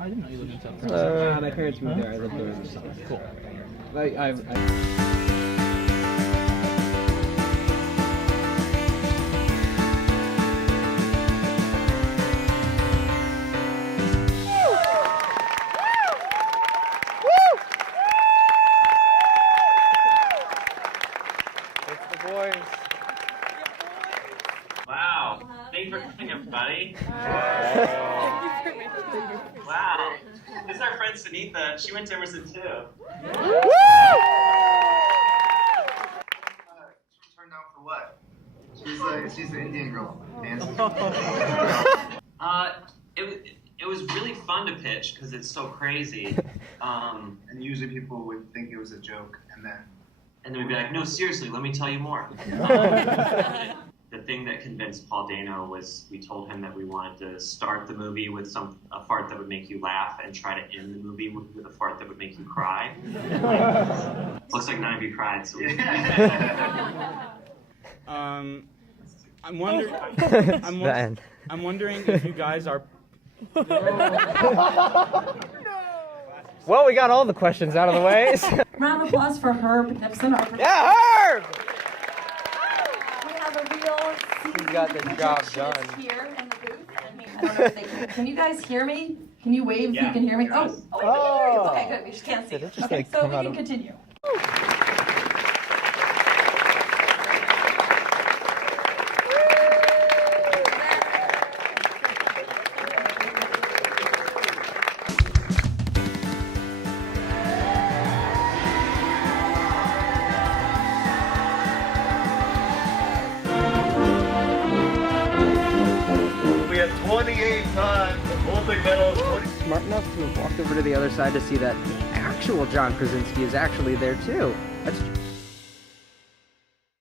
I didn't know you lived in South My parents moved there. I lived there as a son. Cool. Wow. Thank you for coming, everybody. Wow. This is our friend Sunitha. She went to Emerson too. She turned out for what? She's the Indian girl. Dancing. It was really fun to pitch because it's so crazy. And usually people would think it was a joke, and then we'd be like, no, seriously, let me tell you more. The thing that convinced Paul Dano was we told him that we wanted to start the movie with a fart that would make you laugh and try to end the movie with a fart that would make you cry. Looks like none of you cried, so we I'm wondering if you guys are. Well, we got all the questions out of the way. Round of applause for Herb Nipson. Yeah, Herb! We have a real He's got the job done. Here in the booth. I don't know if they can you guys hear me? Can you wave if you can hear me? Oh, we can hear you. Okay, good. We just can't see. Okay, so we can continue. we had 28 times Olympic medals. Smart enough to have walked over to the other side to see that actual John Krasinski is actually there too. That's